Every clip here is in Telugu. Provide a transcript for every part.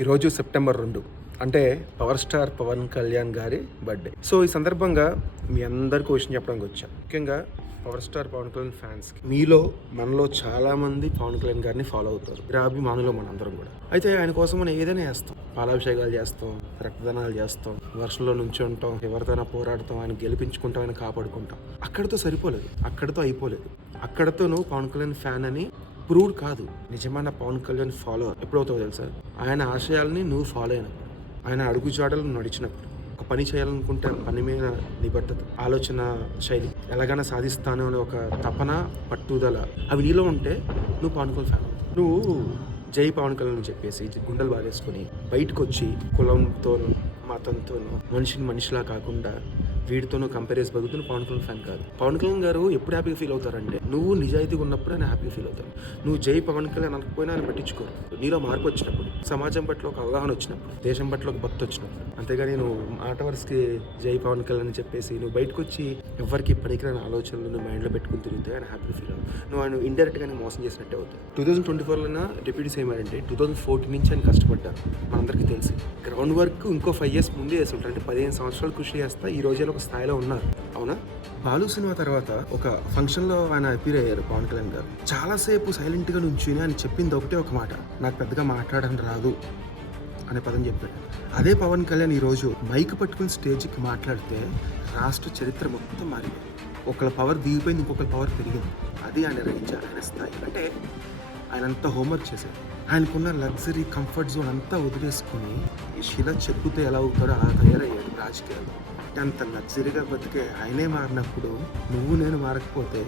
ఈరోజు సెప్టెంబర్ 2 అంటే పవర్ స్టార్ పవన్ కళ్యాణ్ గారి బర్త్డే. సో ఈ సందర్భంగా మీ అందరికీ క్వశ్చన్ చెప్పడానికి వచ్చా. ముఖ్యంగా పవర్ స్టార్ పవన్ కళ్యాణ్ ఫ్యాన్స్కి, మనలో చాలా మంది పవన్ కళ్యాణ్ గారిని ఫాలో అవుతారు. గ్రాభిమానులు మనందరం కూడా. అయితే ఆయన కోసం మనం ఏదైనా చేస్తాం, పాలాభిషేకాలు చేస్తాం, రక్తదానాలు చేస్తాం, వర్షంలో నుంచి ఉంటాం, ఎవరితోనైనా పోరాడతాం, ఆయన గెలిపించుకుంటాం, ఆయన కాపాడుకుంటాం. అక్కడితో సరిపోలేదు, అక్కడితో అయిపోలేదు. అక్కడితో నువ్వు పవన్ కళ్యాణ్ ఫ్యాన్ అని ప్రూవ్డ్ కాదు. నిజమైన పవన్ కళ్యాణ్ ఫాలోవర్ ఎప్పుడవుతావు తెలుసా? ఆయన ఆశయాల్ని నువ్వు ఫాలో అయినప్పుడు, ఆయన అడుగుజాడలు నడిచినప్పుడు, ఒక పని చేయాలనుకుంటే పని మీద నిబద్ధత, ఆలోచన శైలి, ఎలాగైనా సాధిస్తాను అనే ఒక తపన, పట్టుదల అవి నీలో ఉంటే నువ్వు పవన్ కళ్యాణ్ ఫ్యాన్. నువ్వు జై పవన్ కళ్యాణ్ అని చెప్పేసి గుండెలు బాగేసుకొని బయటకు వచ్చి కులంతోనూ మతంతోనూ మనిషిలా కాకుండా వీడితోనూ కంపేర్ చేసి బతుకుతున్న పవన్ కళ్యాణ్ ఫ్యాన్ కాదు. పవన్ కళ్యాణ్ గారు ఎప్పుడు హ్యాపీగా ఫీల్ అవుతారంటే, నువ్వు నిజాయితీగా ఉన్నప్పుడు ఆయన హ్యాపీగా ఫీల్ అవుతారు. నువ్వు జై పవన్ కళ్యాణ్ అనకపోయినా ఆయన పట్టించుకోరు. నీలో మార్పు వచ్చినప్పుడు, సమాజం పట్ల ఒక అవగాహన వచ్చినప్పుడు, దేశం పట్ల ఒక భక్తి వచ్చినప్పుడు. అంతేగాని నువ్వు మాట వరుసకి జై పవన్ కళ్యాణ్ అని చెప్పేసి నువ్వు బయటకు వచ్చి ఎవరికి పనికిరాని ఆలోచనలు నువ్వు మైండ్లో పెట్టుకుని తిరిగితే ఆయన హ్యాపీ ఫీల్ అవుతావు. నువ్వు ఆయన ఇండైరెక్ట్గానే మోసం చేసినట్టే అవుతావు. 2024లో డిప్యూటీస్ ఏమారంటే 2014 నుంచి ఆయన కష్టపడ్డారు, మనందరికీ తెలిసి. గ్రౌండ్ వర్క్ ఇంకో 5 years ముందే చేసి ఉంటారు. అంటే 15 సంవత్సరాలు కృషి చేస్తా ఈ రోజు ఒక స్థాయిలో ఉన్నారు. అవునా? బాలు సినిమా తర్వాత ఒక ఫంక్షన్లో ఆయన అపీర్ అయ్యారు పవన్ కళ్యాణ్ గారు. చాలాసేపు సైలెంట్గా నుంచుని ఆయన చెప్పింది ఒకటే ఒక మాట, నాకు పెద్దగా మాట్లాడడం రాదు అనే పదం చెప్పాడు. అదే పవన్ కళ్యాణ్ ఈరోజు మైక్ పట్టుకుని స్టేజ్కి మాట్లాడితే రాష్ట్ర చరిత్ర మొత్తం మారింది. ఒకళ్ళ పవర్ దిగిపోయింది, ఇంకొకళ్ళ పవర్ పెరిగింది. అది ఆయన గ్రహించారు. ఆయన స్థాయి అంటే ఆయన అంతా హోంవర్క్ చేశారు. ఆయనకున్న లగ్జరీ కంఫర్ట్ జోన్ అంతా వదిలేసుకుని ఈ శిల చెక్కుతో ఎలా అవుతాడో అలా తయారయ్యాడు రాజకీయాల్లో. అంత లగ్జరీగా బతికే ఆయనే మారినప్పుడు నువ్వు నేను మారకపోతే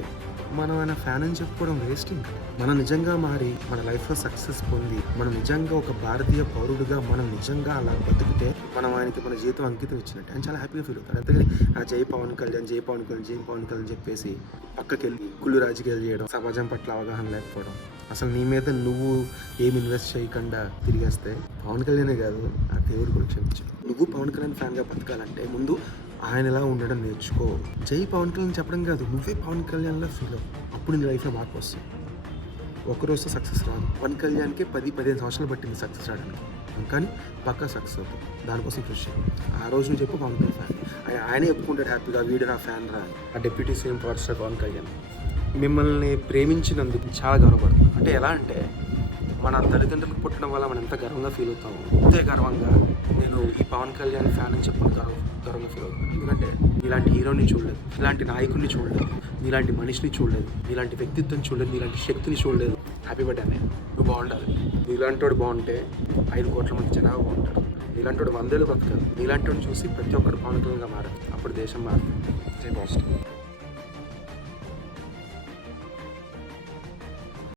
మనం ఆయన ఫ్యాన్ అని చెప్పుకోవడం వేస్టింగ్. మనం నిజంగా మారి మన లైఫ్లో సక్సెస్ పొంది మనం నిజంగా ఒక భారతీయ పౌరుడుగా మనం నిజంగా అలా బతికితే మనం ఆయనకి మన జీవితం అంకితం ఇచ్చినట్టు ఆయన చాలా హ్యాపీగా ఫీల్ అవుతాడు. అంతేగాని ఆ జై పవన్ కళ్యాణ్ జై పవన్ కళ్యాణ్ జై పవన్ కళ్యాణ్ చెప్పేసి పక్కకెళ్ళి కుళ్ళు రాజకీయాలు చేయడం, సమాజం పట్ల అవగాహన లేకపోవడం, అసలు నీ మీద నువ్వు ఏమి ఇన్వెస్ట్ చేయకుండా తిరిగేస్తే పవన్ కళ్యాణే కాదు ఆ దేవుడు కూడా క్షమించు. నువ్వు పవన్ కళ్యాణ్ ఫ్యాన్గా బతకాలంటే ముందు ఆయన ఎలా ఉండడం నేర్చుకో. జై పవన్ కళ్యాణ్ చెప్పడం కాదు, నువ్వే పవన్ కళ్యాణ్లో ఫీల్ అవ్వు. అప్పుడు నీ లైఫ్లో మార్పు వస్తుంది. ఒకరోజు సక్సెస్ రాదు. పవన్ కళ్యాణ్కి 10-15 సంవత్సరాలు పట్టింది సక్సెస్ రావడానికి, కానీ పక్కా సక్సెస్ అవుతుంది. దానికోసం కృషి. ఆ రోజు నువ్వు చెప్పు పవన్ కళ్యాణ్ ఫ్యాన్. ఆయనే చెప్పుకుంటాడు హ్యాపీగా, వీడు నా ఫ్యాన్ రా. ఆ deputy CM power star Pawan Kalyan మిమ్మల్ని ప్రేమించినందుకు చాలా గర్వపడతాను. అంటే ఎలా అంటే, మన తల్లిదండ్రులకు పుట్టడం వల్ల మనం ఎంత గర్వంగా ఫీల్ అవుతాము, అంతే గర్వంగా నేను ఈ పవన్ కళ్యాణ్ ఫ్యాన్ అని చెప్పుకుని గర్వంగా ఫీల్ అవుతాను. ఎందుకంటే నీలాంటి హీరోని చూడలేదు, ఇలాంటి నాయకుడిని చూడలేదు, నీలాంటి మనిషిని చూడలేదు, నీలాంటి వ్యక్తిత్వం చూడలేదు, నీలాంటి శక్తిని చూడలేదు. హ్యాపీ బర్త్డే అనే. నువ్వు బాగుండాలి. నీలాంటి వాడు బాగుంటే 5 కోట్ల మంది జనాభా బాగుంటారు. నీలాంటి వాడు 100 ఏళ్ళు బతకాలి. నీలాంటి వాడిని చూసి ప్రతి ఒక్కరు పవన్ కళ్యాణ్గా మారాలి. అప్పుడు దేశం మారుతుంది. జై బాస్.